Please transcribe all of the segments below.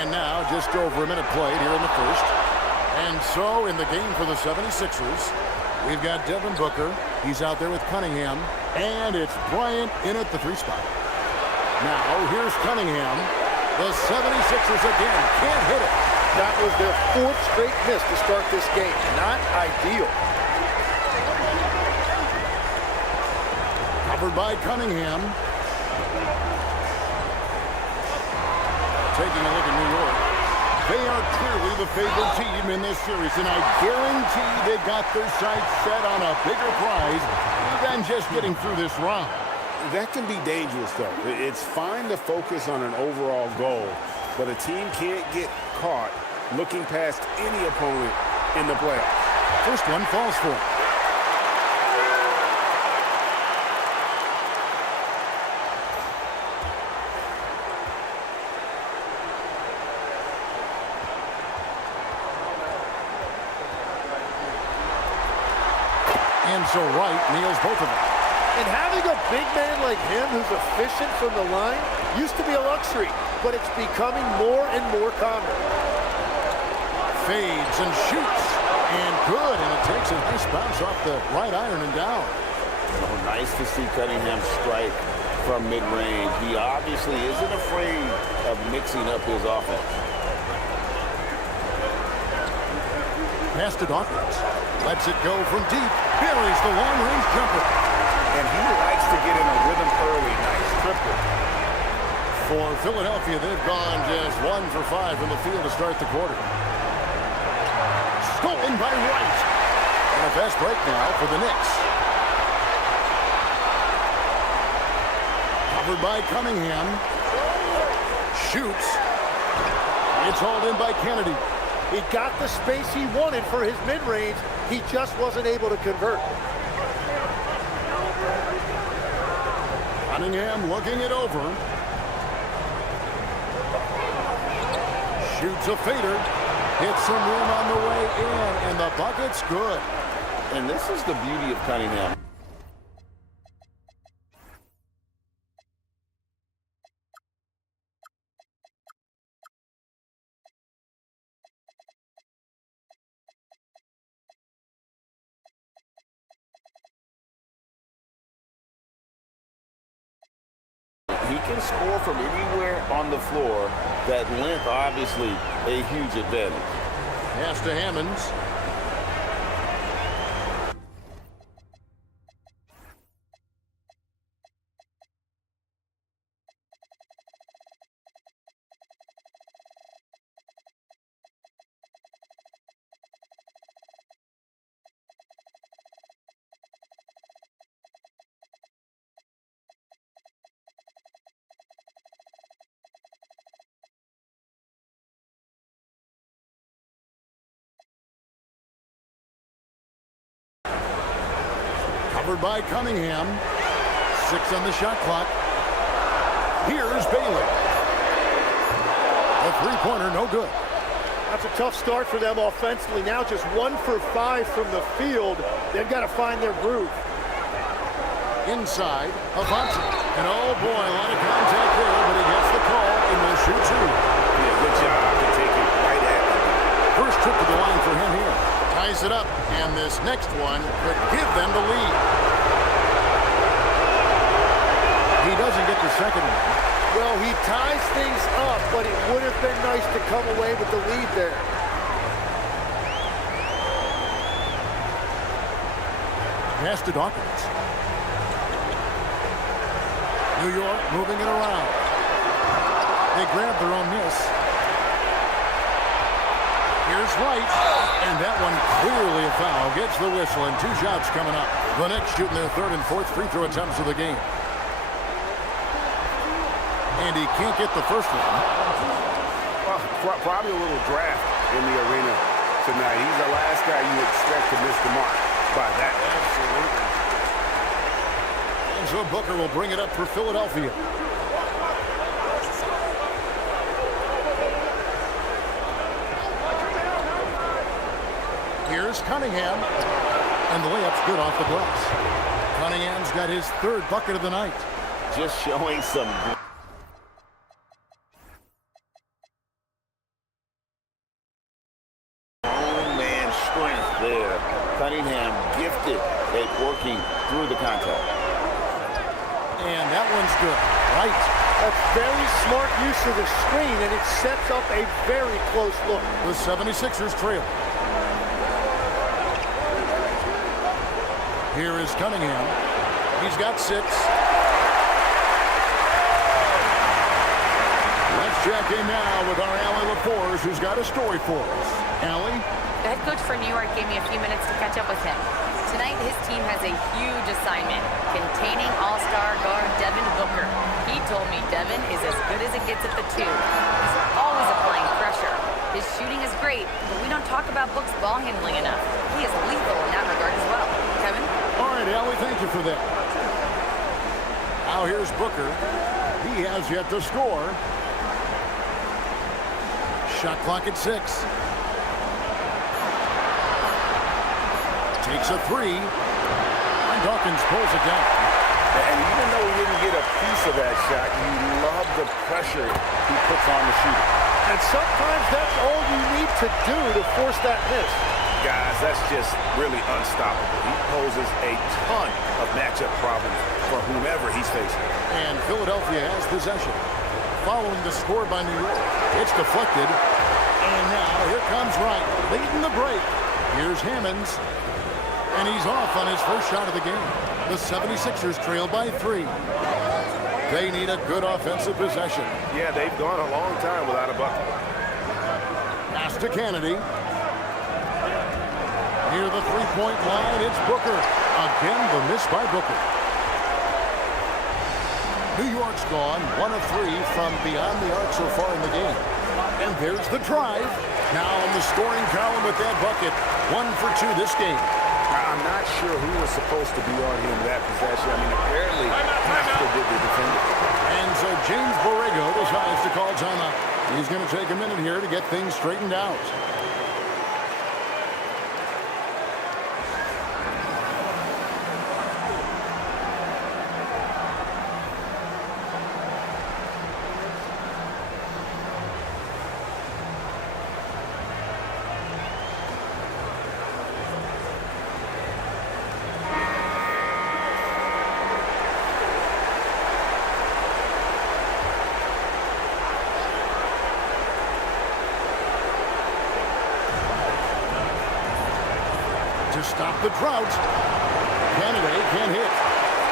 And now just over a minute played here in the first. And so in the game for the 76ers, we've got Devin Booker. He's out there with Cunningham. And it's Bryant in at the 3 spot. Now here's Cunningham. The 76ers again can't hit it. That was their 4th straight miss to start this game. Not ideal. Covered by Cunningham. Taking a look at New York. They are clearly the favored team in this series, and I guarantee they got their sights set on a bigger prize than just getting through this round. That can be dangerous, though. It's fine to focus on an overall goal, but a team can't get caught looking past any opponent in the playoffs. First one falls for him. And so Wright nails both of them. And having a big man like him who's efficient from the line used to be a luxury, but it's becoming more and more common. Fades and shoots. And good. And it takes a nice bounce off the right iron and down. Oh, nice to see Cunningham strike from mid-range. He obviously isn't afraid of mixing up his offense. Pass to Dawkins. Lets it go from deep. Buries the long-range jumper. And he likes to get in a rhythm early. Nice triple. For Philadelphia, they've gone just 1 for 5 from the field to start the quarter. Stolen by Wright. And a fast break now for the Knicks. Covered by Cunningham. Shoots. It's hauled in by Kennedy. He got the space he wanted for his mid-range. He just wasn't able to convert. Cunningham looking it over. Shoots a fader. Hits some room on the way in, and the bucket's good. And this is the beauty of Cunningham. He can score from anywhere on the floor. That length, obviously, a huge advantage. Pass to Hammonds. Covered by Cunningham. 6 on the shot clock. Here's Bailey. The three-pointer, no good. That's a tough start for them offensively. Now just 1 for 5 from the field. They've got to find their groove. Inside, Avanti. And oh boy, a lot of contact there, but he gets the call and will shoot 2. Yeah, good job to take it right at him. First trip to the line for him here. Ties it up, and this next one could give them the lead. He doesn't get the second one. Well, he ties things up, but it would have been nice to come away with the lead there. Pass to Dawkins. New York moving it around. They grab their own miss. Here's Wright, and that one clearly a foul. Gets the whistle, and 2 shots coming up. The Knicks shooting their 3rd and 4th free throw attempts of the game. And he can't get the first one. Probably a little draft in the arena tonight. He's the last guy you expect to miss the mark by that. Absolutely. And so Booker will bring it up for Philadelphia. Here's Cunningham. And the layup's good off the glass. Cunningham's got his 3rd bucket of the night. Just showing some gifted at working through the contact. And that one's good. Right. That's very smart use of the screen, and it sets up a very close look. The 76ers trail. Here is Cunningham. He's got 6. Let's check in now with our Allie LaForce, who's got a story for us. Allie? The head coach for New York gave me a few minutes to catch up with him. Tonight, his team has a huge assignment, containing all-star guard Devin Booker. He told me Devin is as good as it gets at the 2. He's always applying pressure. His shooting is great, but we don't talk about Book's ball handling enough. He is lethal in that regard as well. Kevin? All right, Allie, thank you for that. Now here's Booker. He has yet to score. Shot clock at 6. Takes a 3. And Dawkins pulls it down. And even though he didn't get a piece of that shot, you love the pressure he puts on the shooter. And sometimes that's all you need to do to force that miss. Guys, that's just really unstoppable. He poses a ton of matchup problems for whomever he's facing. And Philadelphia has possession. Following the score by New York. It's deflected. And now here comes Wright, leading the break. Here's Hammonds. And he's off on his first shot of the game. The 76ers trail by 3. They need a good offensive possession. Yeah, they've gone a long time without a bucket. Pass to Kennedy. Near the three-point line, it's Booker. Again, the miss by Booker. New York's gone 1 of 3 from beyond the arc so far in the game. And there's the drive. Now in the scoring column with that bucket. 1 for 2 this game. I'm not sure who was supposed to be on him that possession. I mean, apparently, Pastor did the defender. And so James Borrego decides to call timeout. He's going to take a minute here to get things straightened out. To stop the drought. Kennedy can't hit.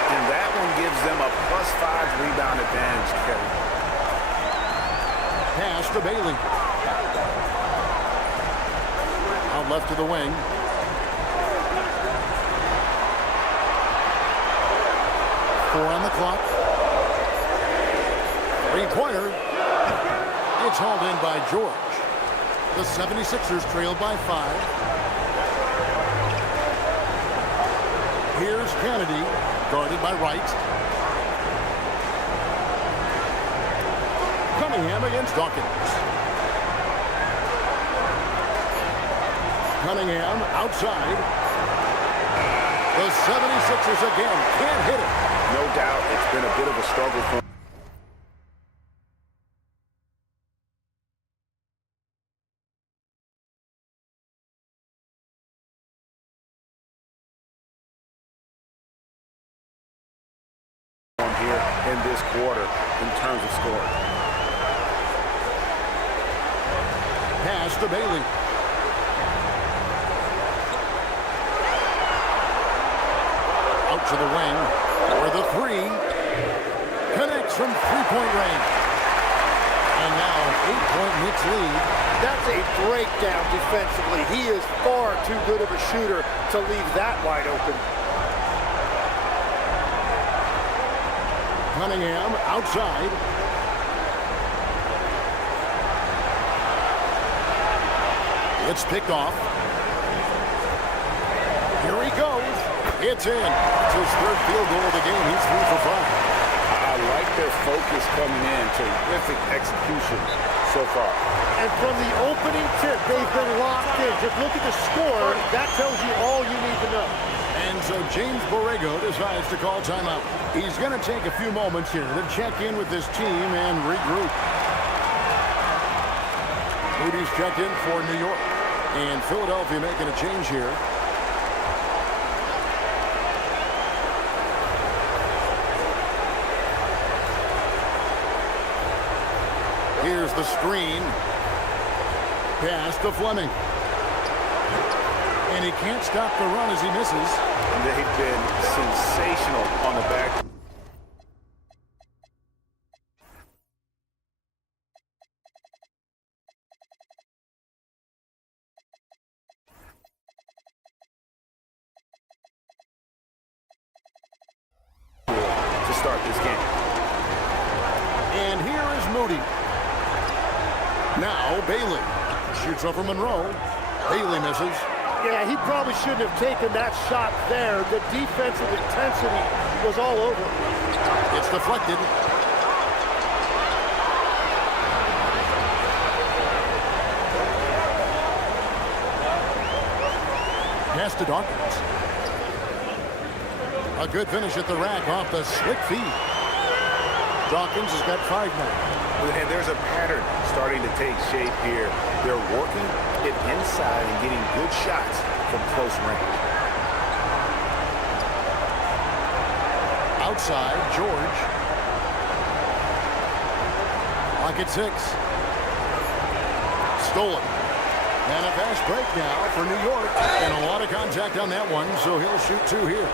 And that one gives them a +5 rebound advantage, Kevin. Pass to Bailey. Out left to the wing. Four on the clock. Three-pointer. It's hauled in by George. The 76ers trail by 5. Here's Kennedy, guarded by Wright. Cunningham against Dawkins. Cunningham outside. The 76ers again can't hit it. No doubt it's been a bit of a struggle for here in this quarter in terms of scoring. Pass to Bailey. Out to the wing for the 3. Connects from three-point range. And now an 8-point Knicks lead. That's a breakdown defensively. He is far too good of a shooter to leave that wide open. Cunningham outside. It's picked off. Here he goes. It's in. It's his 3rd field goal of the game. He's 3 for 5. I like their focus coming in. Terrific execution so far. And from the opening tip, they've been locked in. Just look at the score. That tells you all you need to know. And so James Borrego decides to call timeout. He's going to take a few moments here to check in with this team and regroup. Moody's checked in for New York. And Philadelphia making a change here. the screen. Pass to Fleming. And he can't stop the run as he misses. They've been sensational on the back. To start this game. And here is Moody. Now Bailey shoots over Monroe. Bailey misses. Yeah, he probably shouldn't have taken that shot there. The defensive intensity was all over. It's deflected. Pass to Dawkins. A good finish at the rack off the slick feed. Dawkins has got 5 now. And there's a pattern starting to take shape here. They're working it inside and getting good shots from close range. Outside, George. Lock at 6. Stolen. And a fast break now for New York. And a lot of contact on that one, so he'll shoot 2 here.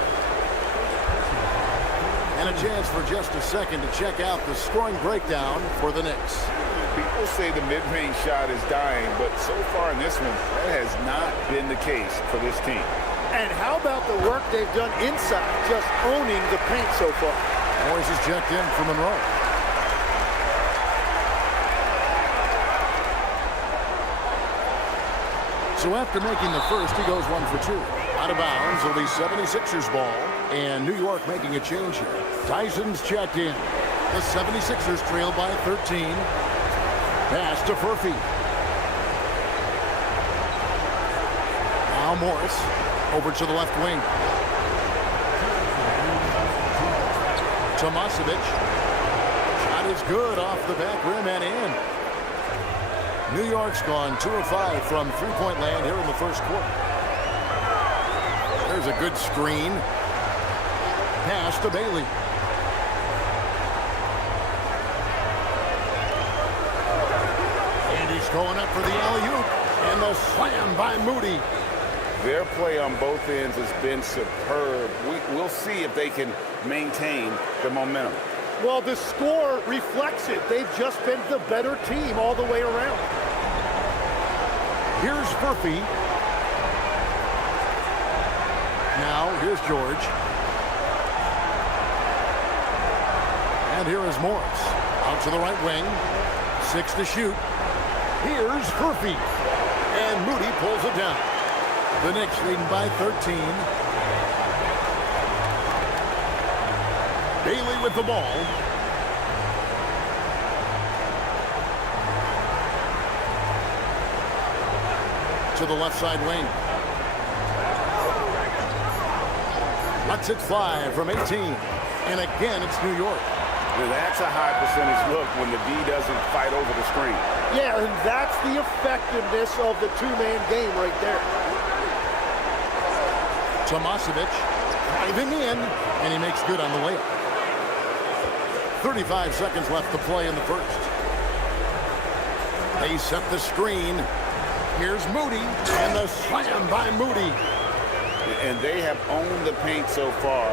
And a chance for just a second to check out the scoring breakdown for the Knicks. People say the mid-range shot is dying, but so far in this one, that has not been the case for this team. And how about the work they've done inside, just owning the paint so far? Morris is checked in for Monroe. So after making the first, he goes 1 for 2. Out of bounds, it'll be 76ers ball. And New York making a change here. Tyson's checked in. The 76ers trail by 13. Pass to Furphy. Now Morris over to the left wing. Tomasevic. Shot is good off the back rim and in. New York's gone 2 of 5 from three-point land here in the first quarter. There's a good screen. Pass to Bailey. And he's going up for the alley-oop. And the slam by Moody. Their play on both ends has been superb. We'll see if they can maintain the momentum. Well, the score reflects it. They've just been the better team all the way around. Here's Furphy. Now, here's George. And here is Morris. Out to the right wing. 6 to shoot. Here's Furphy. And Moody pulls it down. The Knicks leading by 13. Bailey with the ball. To the left side wing. Lets it fly from 18. And again, it's New York. Now that's a high percentage look when the D doesn't fight over the screen. Yeah, and that's the effectiveness of the two-man game right there. Tomasevic driving in, and he makes good on the layup. 35 seconds left to play in the first. They set the screen. Here's Moody, and the slam by Moody. And they have owned the paint so far,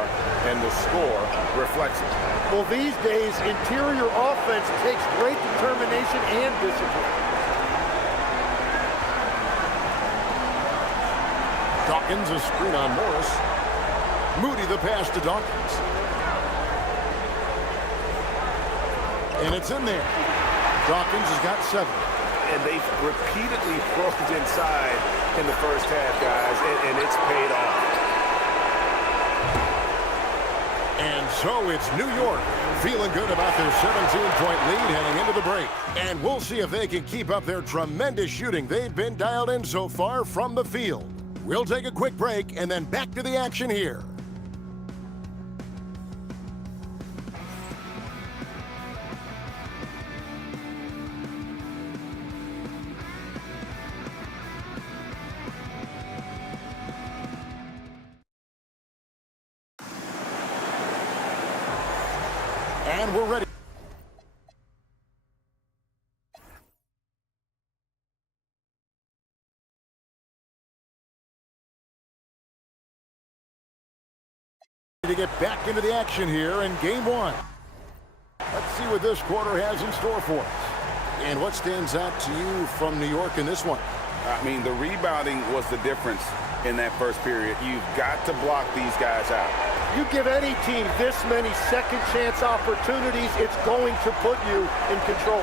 and the score reflects it. Well, these days, interior offense takes great determination and discipline. Dawkins a screen on Morris. Moody the pass to Dawkins. And it's in there. Dawkins has got 7. And they've repeatedly broken inside in the first half, guys, and it's paid off. And so it's New York feeling good about their 17-point lead heading into the break. And we'll see if they can keep up their tremendous shooting they've been dialed in so far from the field. We'll take a quick break and then back to the action here. And we're ready. To get back into the action here in game one. Let's see what this quarter has in store for us. And what stands out to you from New York in this one? I mean, the rebounding was the difference in that first period. You've got to block these guys out. You give any team this many second chance opportunities, it's going to put you in control.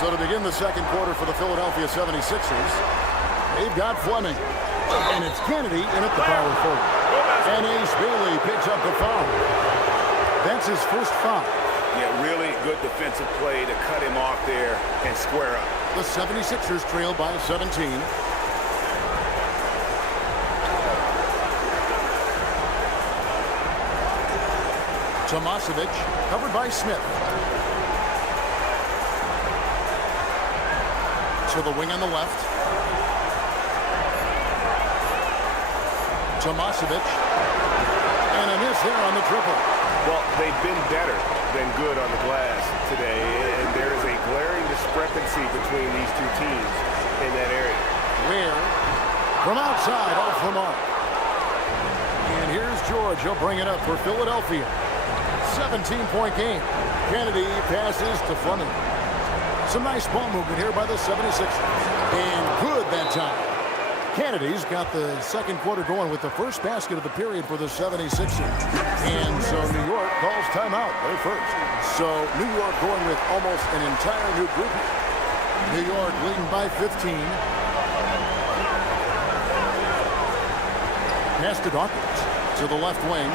So to begin the second quarter for the Philadelphia 76ers, they've got Fleming. And it's Kennedy in at the power forward. And Ace Bailey picks up the foul. That's his first foul. Yeah, really good defensive play to cut him off there and square up. The 76ers trail by 17. Tomasevic covered by Smith. To the wing on the left. Tomasevic. And a miss there on the triple. Well, they've been better than good on the glass today, and there is a glaring discrepancy between these two teams in that area. Ware from outside off the mark. And here's George. He'll bring it up for Philadelphia. 17-point game. Kennedy passes to Fleming. Some nice ball movement here by the 76ers. And good that time. Kennedy's got the second quarter going with the first basket of the period for the 76ers. And so New York calls timeout. They're first. So New York going with almost an entire new group. New York leading by 15. Pass to Dawkins to the left wing.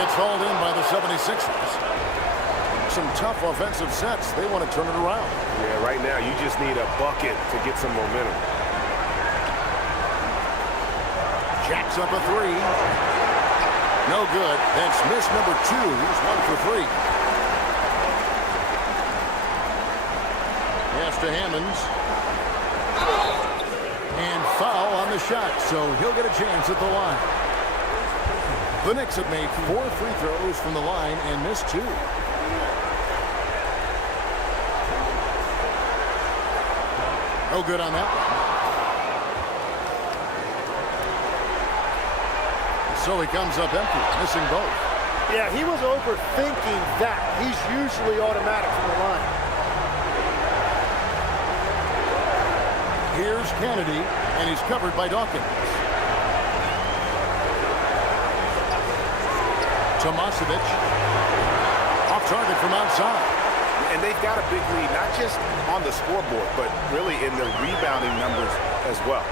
It's hauled in by the 76ers. Some tough offensive sets. They want to turn it around. Yeah, right now you just need a bucket to get some momentum. Jacks up a three. No good. That's miss number 2. He's 1 for 3. Pass to Hammonds. And foul on the shot, so he'll get a chance at the line. The Knicks have made 4 free throws from the line and missed 2. No good on that one. So he comes up empty, missing both. Yeah, he was overthinking that. He's usually automatic from the line. Here's Kennedy, and he's covered by Dawkins. Tomasevic. Off target from outside. And they've got a big lead, not just on the scoreboard, but really in the rebounding numbers as well.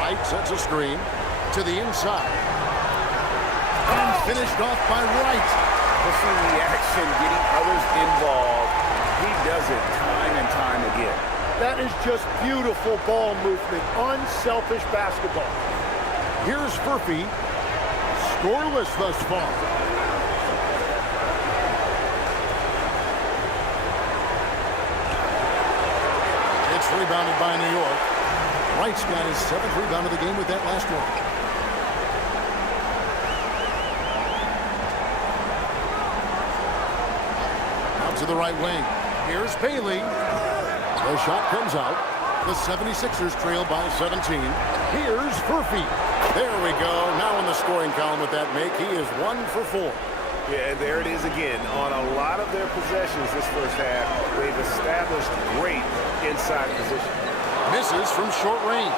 Wright sets a screen to the inside. And finished off by Wright. Pushing the action, getting others involved. He does it time and time again. That is just beautiful ball movement, unselfish basketball. Here's Furphy. Scoreless thus far. It's rebounded by New York. Wright's got his 7th rebound of the game with that last one. Out to the right wing. Here's Bailey. The shot comes out. The 76ers trail by 17. Here's Furphy. There we go. Now in the scoring column with that make. He is 1 for 4. Yeah, and there it is again. On a lot of their possessions this first half, they've established great inside position. Misses from short range.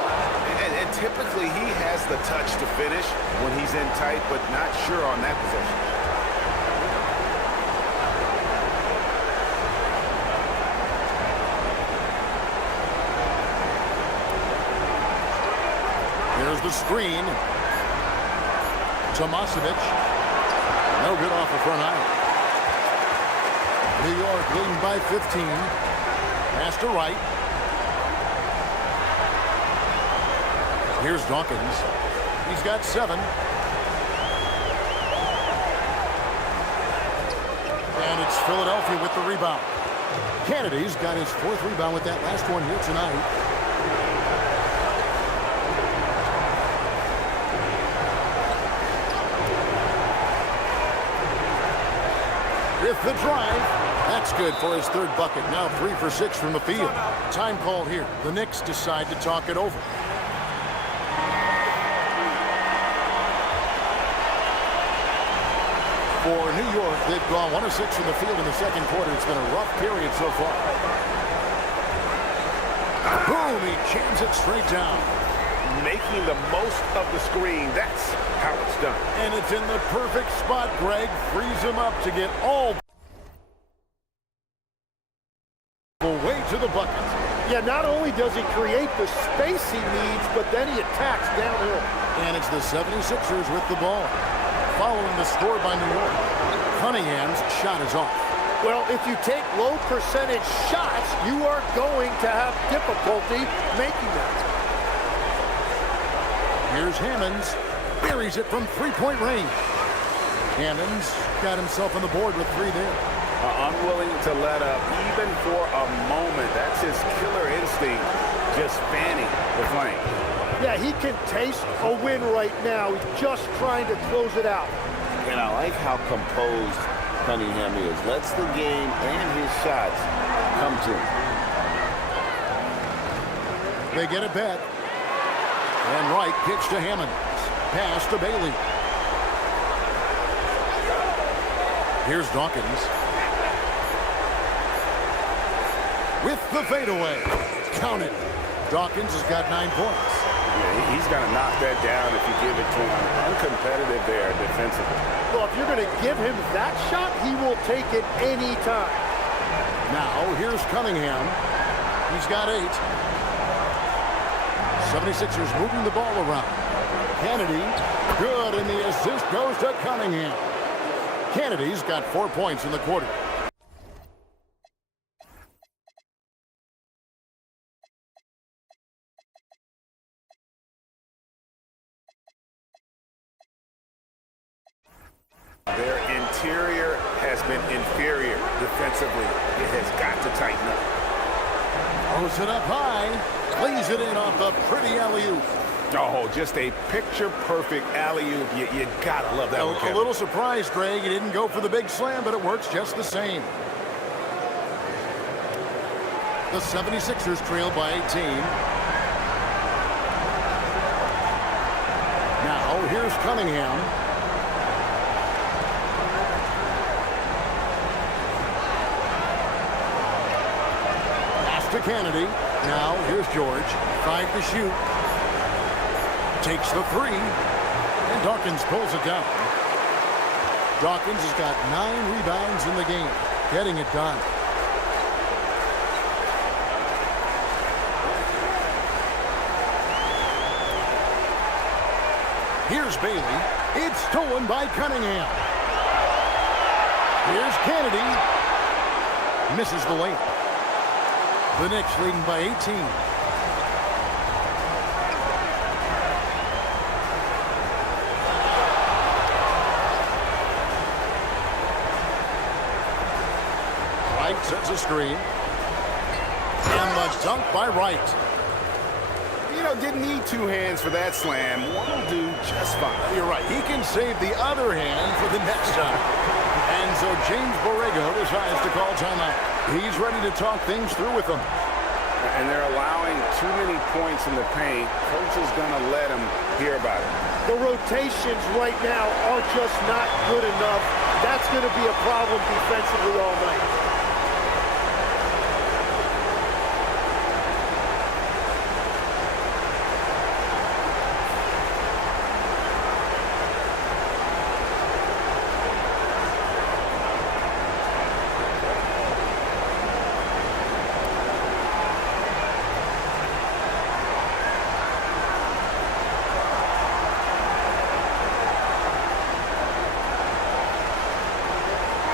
And typically he has the touch to finish when he's in tight, but not sure on that possession. Here's the screen. Tomasevic. No good off the front iron. New York leading by 15. Pass to Wright. Here's Dawkins. He's got 7. And it's Philadelphia with the rebound. Kennedy's got his 4th rebound with that last one here tonight. with the drive. That's good for his third bucket. Now 3 for 6 from the field. Time call here. The Knicks decide to talk it over. For New York, they've gone 1 of 6 from the field in the second quarter. It's been a rough period so far. Boom, he jams it straight down. Making the most of the screen. That's how it's done. And it's in the perfect spot, Greg. Frees him up to get all the way to the bucket. Yeah, not only does he create the space he needs, but then he attacks downhill. And it's the 76ers with the ball. Following the score by New York, Cunningham's shot is off. Well, if you take low percentage shots, you are going to have difficulty making them. Here's Hammonds. Buries it from three-point range. Hammonds got himself on the board with 3 there. Unwilling to let up even for a moment. That's his killer instinct, just fanning the flame. Yeah, he can taste a win right now. He's just trying to close it out. And I like how composed Cunningham is. Lets the game and his shots come to him. They get it back. And Wright pitch to Hammonds. Pass to Bailey. Here's Dawkins. With the fadeaway. Count it. Dawkins has got 9 points. Yeah, he's going to knock that down if you give it to him. Uncompetitive there defensively. Well, if you're going to give him that shot, he will take it any time. Now, here's Cunningham. He's got 8. 76ers moving the ball around. Kennedy, good, and the assist goes to Cunningham. Kennedy's got 4 points in the quarter. Their interior has been inferior defensively. It has got to tighten up. Throws it up high. Lays it in off a pretty alley-oop. Oh, just a picture-perfect alley-oop. You gotta love that one, Kevin. A little surprised, Greg. He didn't go for the big slam, but it works just the same. The 76ers trail by 18. Now, here's Cunningham. Pass to Kennedy. Now, here's George. 5 to shoot. Takes the 3. And Dawkins pulls it down. Dawkins has got 9 rebounds in the game. Getting it done. Here's Bailey. It's stolen by Cunningham. Here's Kennedy. Misses the layup. The Knicks leading by 18. Wright sets a screen. And the dunk by Wright. You know, didn't need 2 hands for that slam. One will do just fine. You're right. He can save the other hand for the next time. And so James Borrego decides to call timeout. He's ready to talk things through with them. And they're allowing too many points in the paint. Coach is going to let them hear about it. The rotations right now are just not good enough. That's going to be a problem defensively all night.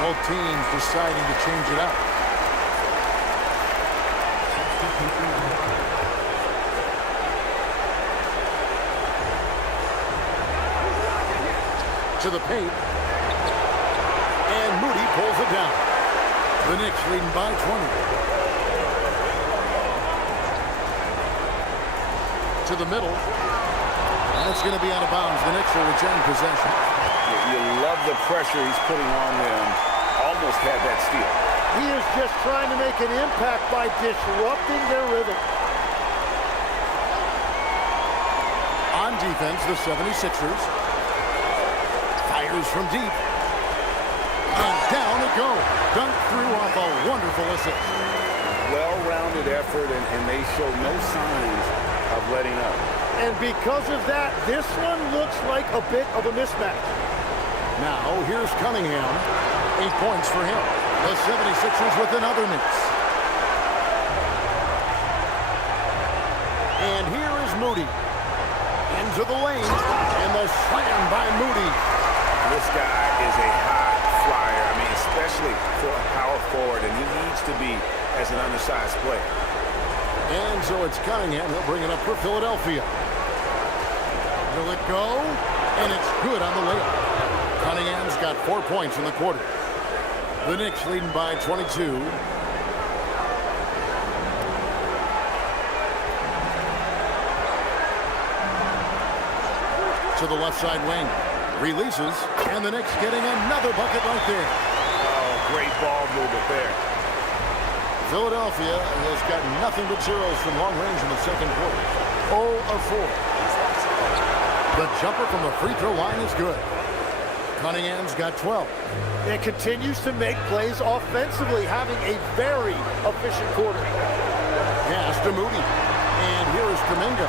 Both teams deciding to change it up. To the paint. And Moody pulls it down. The Knicks leading by 20. To the middle. And it's going to be out of bounds. The Knicks will return possession. You love the pressure he's putting on them. almost had that steal. He is just trying to make an impact by disrupting their rhythm. On defense, the 76ers. Fires from deep. And down it goes. Dunked through off a wonderful assist. Well-rounded effort, and they show no signs of letting up. And because of that, this one looks like a bit of a mismatch. Now, here's Cunningham. 8 points for him. The 76ers with another miss. And here is Moody. Into the lane. And the slam by Moody. This guy is a high flyer. I mean, especially for a power forward, and he needs to be as an undersized player. And so it's Cunningham. He'll bring it up for Philadelphia. Will it go? And it's good on the layup. Cunningham's got 4 points in the quarter. The Knicks leading by 22. To the left side wing. Releases. And the Knicks getting another bucket right there. Oh, great ball movement there. Philadelphia has got nothing but zeros from long range in the second quarter. 0 of 4. The jumper from the free throw line is good. Cunningham's got 12. And continues to make plays offensively, having a very efficient quarter. Pass to Moody. And here is Kuminga.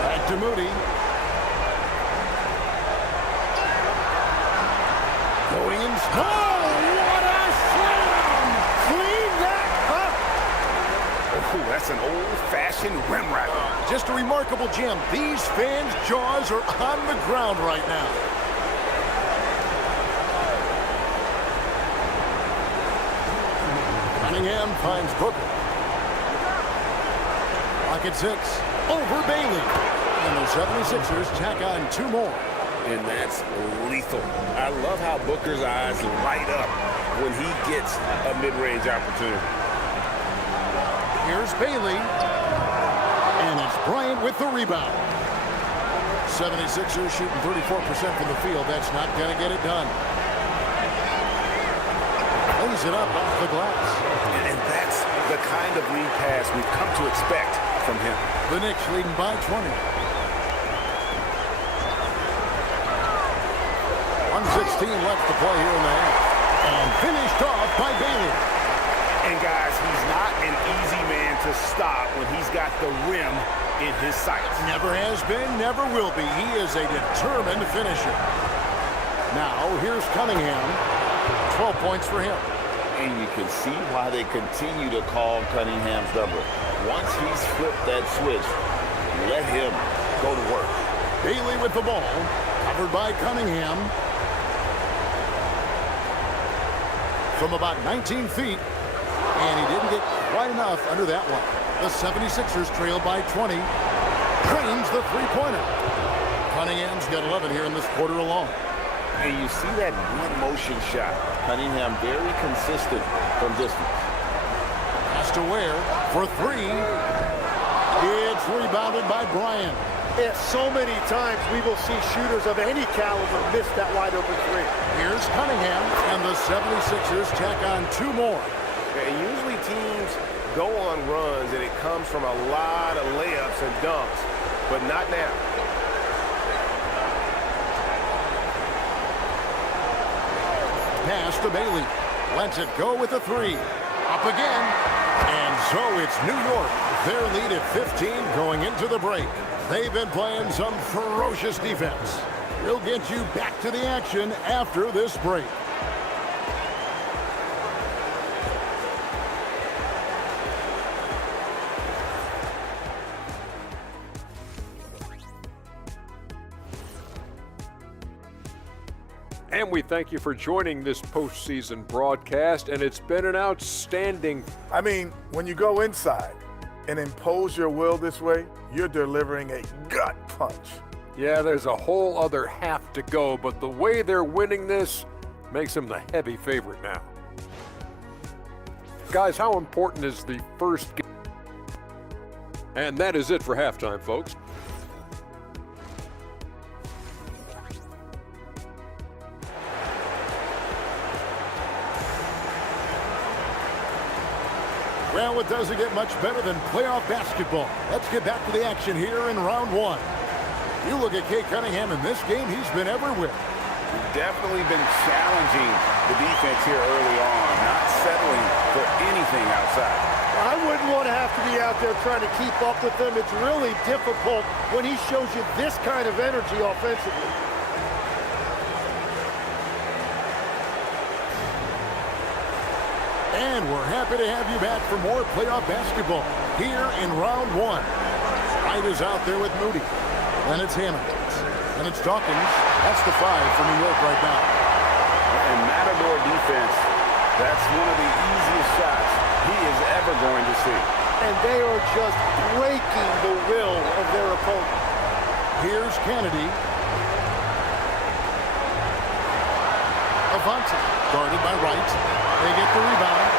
Back to Moody. Going in. Oh, what a slam! Clean that up! Ooh, that's an old-fashioned rim wrap. Just a remarkable gem. These fans' jaws are on the ground right now. Cunningham finds Booker. Rocket 6 over Bailey. And the 76ers tack on 2 more. And that's lethal. I love how Booker's eyes light up when he gets a mid-range opportunity. Here's Bailey. And it's Bryant with the rebound. 76ers shooting 34% from the field. That's not going to get it done. Lays it up off the glass. And that's the kind of lead pass we've come to expect from him. The Knicks leading by 20. 1:16 left to play here in the half. And finished off by Bailey. And guys, he's not an easy man to stop when he's got the rim in his sights. Never has been, never will be. He is a determined finisher. Now, here's Cunningham. 12 points for him. And you can see why they continue to call Cunningham's number. Once he's flipped that switch, let him go to work. Bailey with the ball. Covered by Cunningham. From about 19 feet. And he didn't get quite enough under that one. The 76ers trail by 20. Drains the three-pointer. Cunningham's got 11 here in this quarter alone. And you see that one-motion shot. Cunningham very consistent from distance. Pass to Ware for 3. It's rebounded by Bryant. Yeah, so many times we will see shooters of any caliber miss that wide-open 3. Here's Cunningham, and the 76ers tack on 2 more. And usually teams go on runs and it comes from a lot of layups and dunks, but not now. Pass to Bailey. Lets it go with a 3. Up again. And so it's New York. Their lead at 15 going into the break. They've been playing some ferocious defense. We'll get you back to the action after this break. And we thank you for joining this postseason broadcast, and it's been an outstanding. I mean, when you go inside and impose your will this way, you're delivering a gut punch. Yeah, there's a whole other half to go, but the way they're winning this makes them the heavy favorite now. Guys, how important is the first game? And that is it for halftime, folks. Well, it doesn't get much better than playoff basketball. Let's get back to the action here in round one. You look at Kate Cunningham in this game, he's been everywhere. Definitely been challenging the defense here early on, not settling for anything outside. I wouldn't want to have to be out there trying to keep up with them. It's really difficult when he shows you this kind of energy offensively. And we're happy to have you back for more playoff basketball here in round one. Wright is out there with Moody. And it's Hammonds. And it's Dawkins. That's the 5 for New York right now. And Matador defense, that's one of the easiest shots he is ever going to see. And they are just breaking the will of their opponent. Here's Kennedy. Avanti, guarded by Wright. They get the rebound.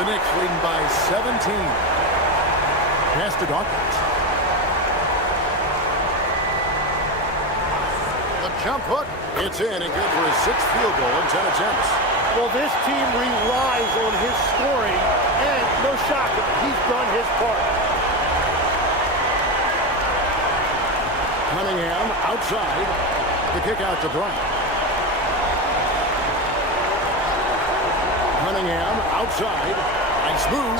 The Knicks leading by 17. Pass to Dawkins. The jump hook. It's in and good for his 6th field goal in 10 attempts. Well, this team relies on his scoring, and no shocker, he's done his part. Cunningham outside. The kick out to Bryant. Cunningham outside. Nice move.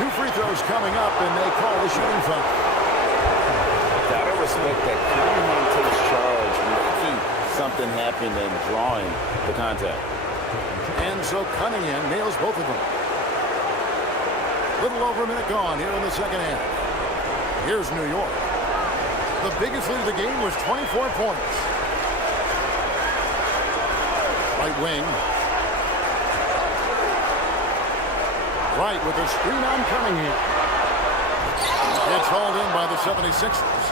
2 free throws coming up, and they call the shooting foul. Gotta respect that Cunningham takes charge, making something happen and drawing the contact. And so Cunningham nails both of them. Little over a minute gone here in the second half. Here's New York. The biggest lead of the game was 24 points. Right wing. Wright with a screen on Cunningham. It's hauled in by the 76ers.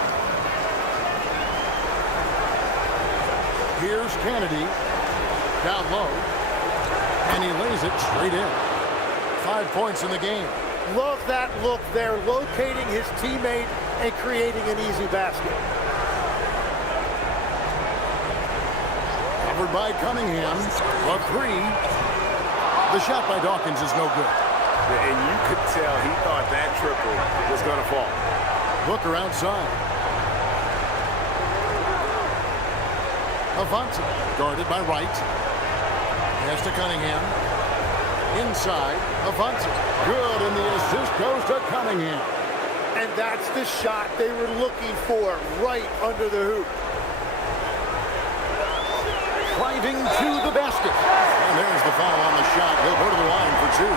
Here's Kennedy. Down low. And he lays it straight in. 5 points in the game. Love that look there, locating his teammate and creating an easy basket. Covered by Cunningham. A 3. The shot by Dawkins is no good. And you could tell he thought that triple was going to fall. Booker outside. Avanti, guarded by Wright. Pass to Cunningham. Inside, Avanti. Good, and the assist goes to Cunningham. And that's the shot they were looking for, right under the hoop. Driving to the basket. And there's the foul on the shot. He'll go to the line for 2.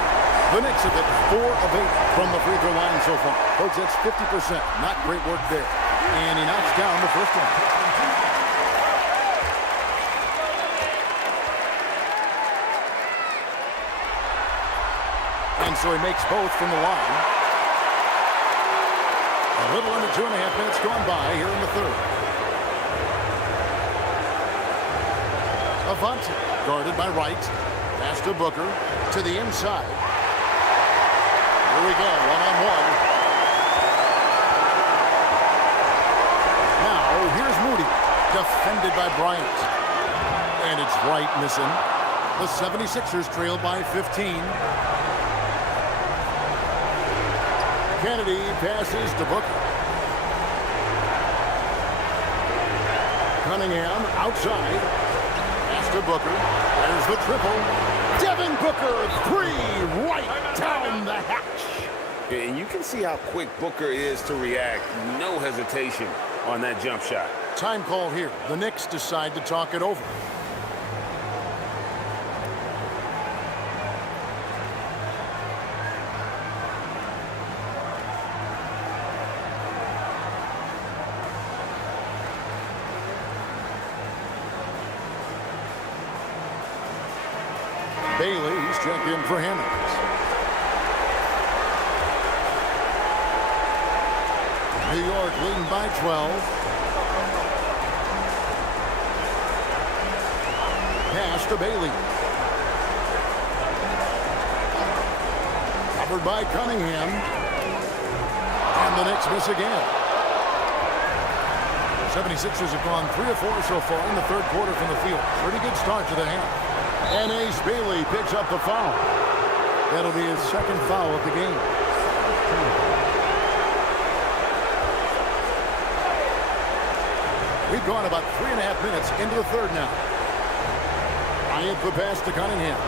The Knicks have hit 4 of 8 from the free throw line so far. Folks, that's 50%. Not great work there. And he knocks down the first one. And so he makes both from the line. A little under 2.5 minutes gone by here in the third. Avanti, guarded by Wright. Pass to Booker, to the inside. Here we go, one-on-one. Now, here's Moody, defended by Bryant. And it's Wright missing. The 76ers trail by 15. Kennedy passes to Booker. Cunningham outside. Pass to Booker. There's the triple. Devin Booker, 3, right down the hatch. And you can see how quick Booker is to react. No hesitation on that jump shot. Time call here. The Knicks decide to talk it over. Bailey's checked in for Hammonds. New York leading by 12. Pass to Bailey. Covered by Cunningham. And the Knicks miss again. 76ers have gone 3 of 4 so far in the third quarter from the field. Pretty good start to the half. And Ace Bailey picks up the foul. That'll be his second foul of the game. We've gone about 3.5 minutes into the third now. Bryant the pass to Cunningham.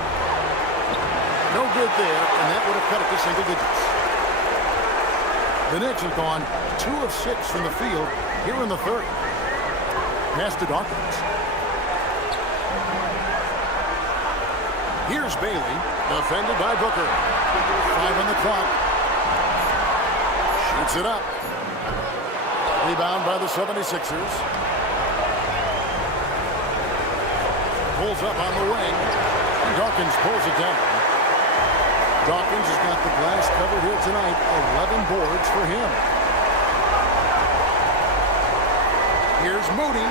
No good there, and that would have cut it to single digits. The Knicks have gone 2 of 6 from the field here in the third. Pass to Dawkins. Here's Bailey, defended by Booker. 5 on the clock. Shoots it up. Rebound by the 76ers. Pulls up on the wing. And Dawkins pulls it down. Dawkins has got the glass covered here tonight. 11 boards for him. Here's Moody.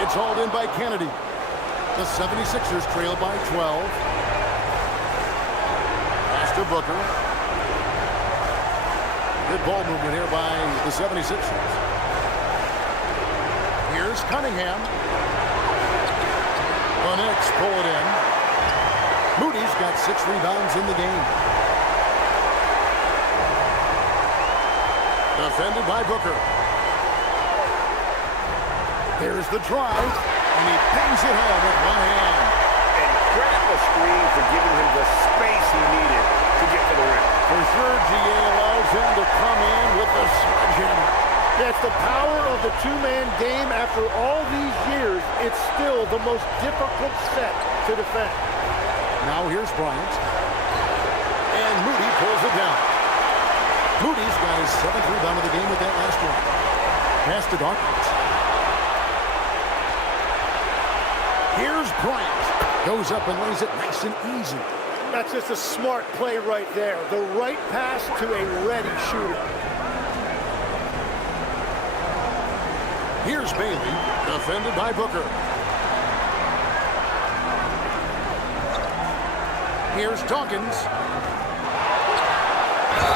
It's hauled in by Kennedy. The 76ers trail by 12. Pass to Booker. Good ball movement here by the 76ers. Here's Cunningham. The Knicks pull it in. Moody's got 6 rebounds in the game. Defended by Booker. There's the drive, and he bangs it home with one hand. And credit the screen for giving him the space he needed to get to the rim. For sure, GA allows him to come in with the sledgehammer. That's the power of the two-man game. After all these years, it's still the most difficult set to defend. Now here's Bryant. And Moody pulls it down. Moody's got his 7th rebound of the game with that last one. Pass to Dawkins. Here's Bryant. Goes up and lays it nice and easy. That's just a smart play right there. The right pass to a ready shooter. Here's Bailey, defended by Booker. Here's Dawkins.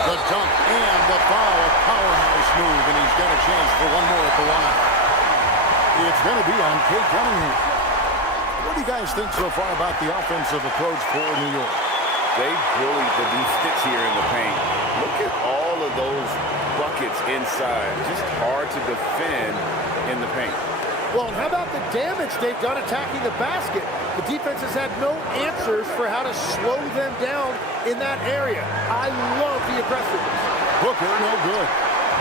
The dunk and the foul. A powerhouse move, and he's got a chance for one more at the line. It's going to be on Kate Cunningham. What do you guys think so far about the offensive approach for New York? They bullied the defense here in the paint. Look at all of those buckets inside. Just hard to defend in the paint. Well, how about the damage they've done attacking the basket? The defense has had no answers for how to slow them down in that area. I love the aggressiveness. Booker, no good.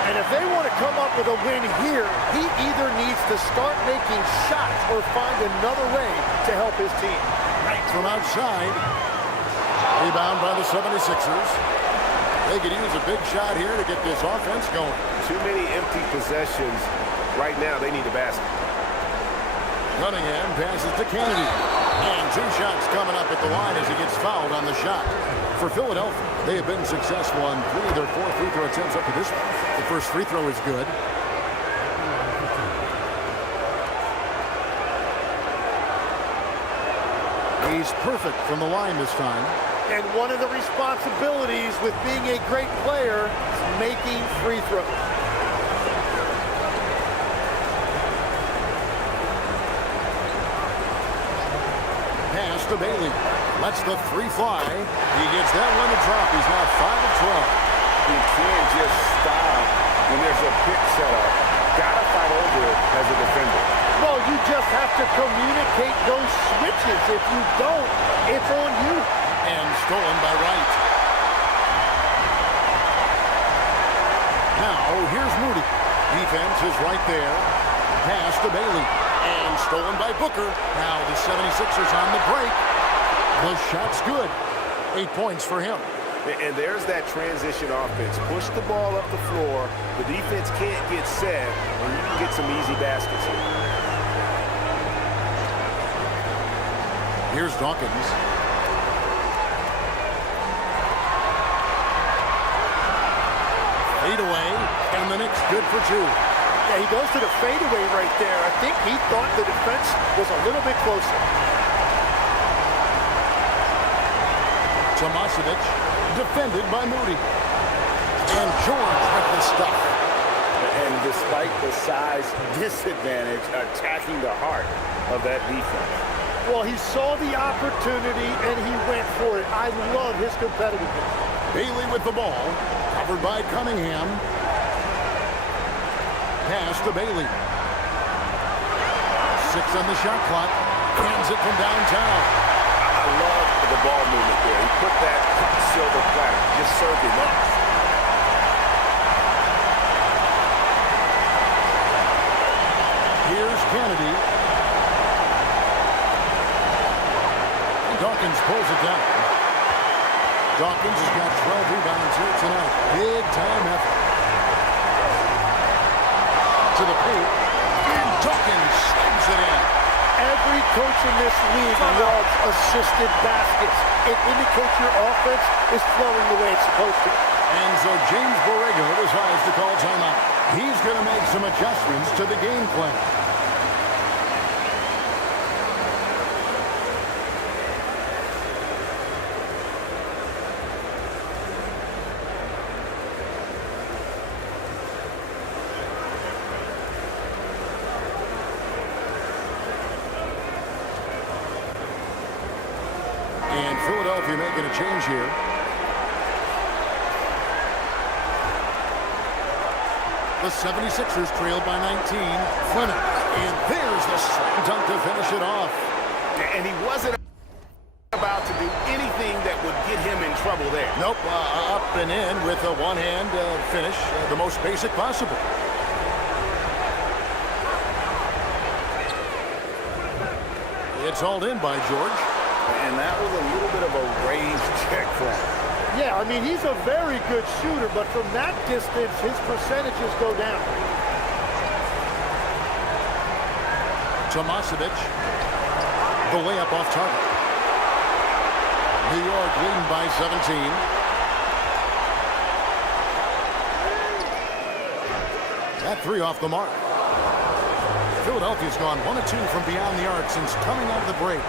And if they want to come up with a win here, he either needs to start making shots or find another way to help his team. Right from outside. Rebound by the 76ers. They could use a big shot here to get this offense going. Too many empty possessions. Right now, they need a basket. Cunningham passes to Kennedy. And 2 shots coming up at the line as he gets fouled on the shot. For Philadelphia, they have been successful on 3 of their 4 free throw attempts up to this point. The first free throw is good. He's perfect from the line this time. And one of the responsibilities with being a great player is making free throws. Pass to Bailey. Lets the 3 fly. He gets that one to drop. He's now 5 of 12. You can't just stop when there's a pick set up. Gotta fight over it as a defender. Well, you just have to communicate those switches. If you don't, it's on you. And stolen by Wright. Now, here's Moody. Defense is right there. Pass to Bailey. And stolen by Booker. Now the 76ers on the break. The shot's good. 8 points for him. And there's that transition offense. Push the ball up the floor. The defense can't get set, and you can get some easy baskets here. Here's Dawkins. Fadeaway, and the Knicks good for 2. Yeah, he goes to the fadeaway right there. I think he thought the defense was a little bit closer. Tomasevic, defended by Moody. And George with the stuff. And despite the size disadvantage, attacking the heart of that defense. Well, he saw the opportunity, and he went for it. I love his competitiveness. Bailey with the ball, covered by Cunningham. Pass to Bailey. 6 on the shot clock. Hands it from downtown. I love the ball movement there. He put that silver platter, just served him up. Here's Kennedy. And Dawkins pulls it down. Dawkins has got 12 rebounds here tonight. Big time effort. To the paint. And Dawkins slams it in. Every coach in this league loves assisted baskets. It indicates your offense is flowing the way it's supposed to. And so James Borrego decides to call timeout. He's going to make some adjustments to the game plan. And Philadelphia making a change here. The 76ers trailed by 19. Fleming. And there's the slam dunk to finish it off. And he wasn't about to do anything that would get him in trouble there. Nope, up and in with a one-hand finish, the most basic possible. It's hauled in by George. And that was a little bit of a raised check for him. Yeah, I mean, he's a very good shooter, but from that distance, his percentages go down. Tomasevic. The layup off target. New York leading by 17. That 3 off the mark. Philadelphia's gone 1 of 2 from beyond the arc since coming out of the break.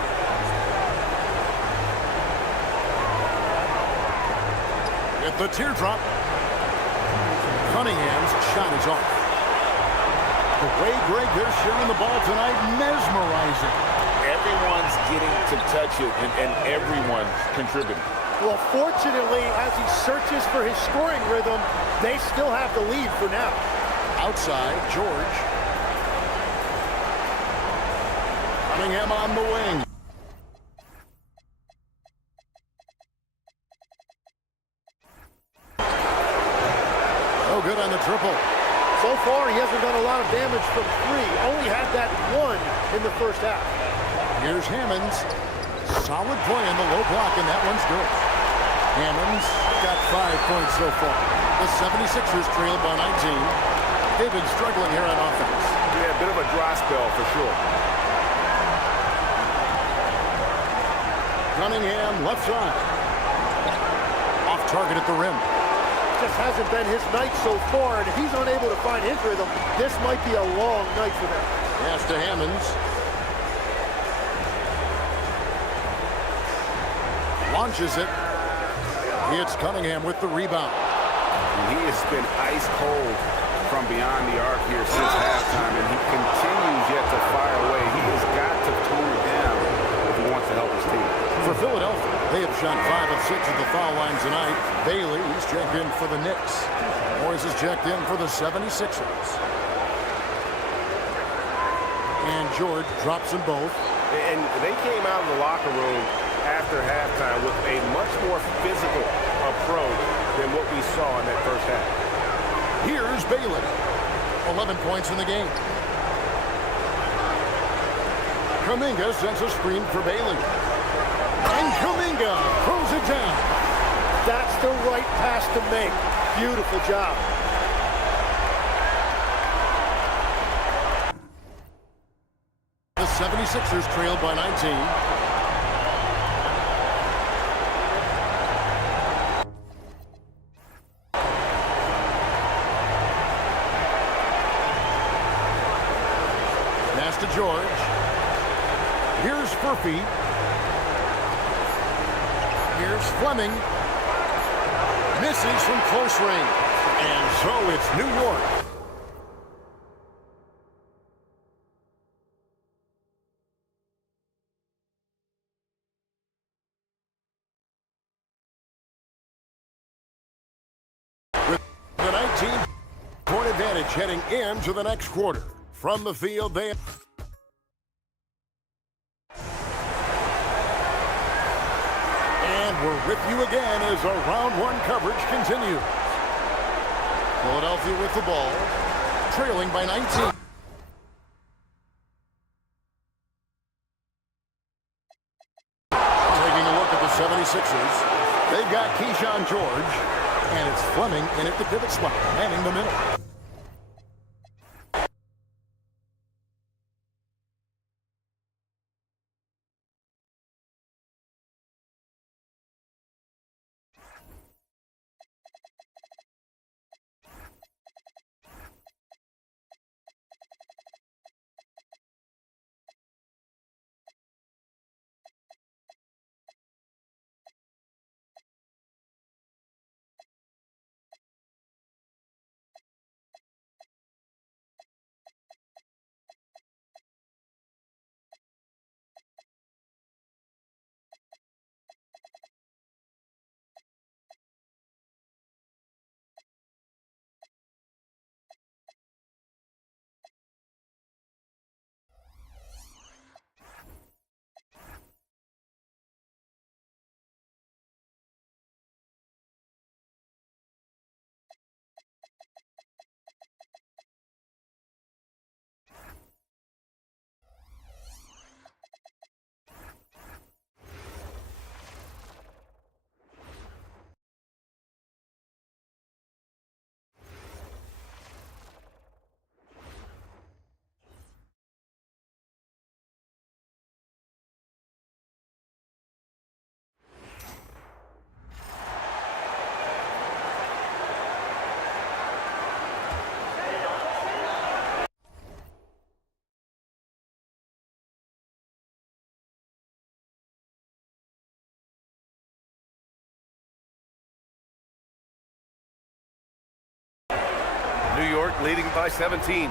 With the teardrop. Cunningham's shot is off. The way, Greg, they're sharing the ball tonight, mesmerizing. Everyone's getting to touch it, and everyone's contributing. Well, fortunately, as he searches for his scoring rhythm, they still have the lead for now. Outside, George. Cunningham on the wing. No good on the triple. So far, he hasn't done a lot of damage from 3. Only had that 1 in the first half. Here's Hammonds. Solid play in the low block, and that one's good. Hammonds got 5 points so far. The 76ers trailed by 19. They've been struggling here on offense. Yeah, a bit of a dry spell for sure. Cunningham left side. Off target at the rim. Just hasn't been his night so far, and if he's unable to find his rhythm, this might be a long night for them. Pass to Hammonds. Launches it. It's Cunningham with the rebound. And he has been ice cold from beyond the arc here since halftime, and he continues yet to fire away. He has got to tone it down if he wants to help his team. For Philadelphia, they have shot 5 of 6 at the foul line tonight. Bailey, he's checked in for the Knicks. Morris is checked in for the 76ers. And George drops them both. And they came out of the locker room after halftime with a much more physical approach than what we saw in that first half. Here's Bailey. 11 points in the game. Kuminga sends a screen for Bailey. And Kuminga throws it down. That's the right pass to make. Beautiful job. The 76ers trailed by 19. Pass to George. Here's Furphy. Here's Fleming. Misses from close range. And so it's New York 18-point advantage heading into the next quarter. From the field, they... And we're with you again as our round one coverage continues. Philadelphia with the ball, trailing by 19. Taking a look at the 76ers. They've got Keyshawn George, and it's Fleming in at the pivot spot, manning the middle. New York leading by 17.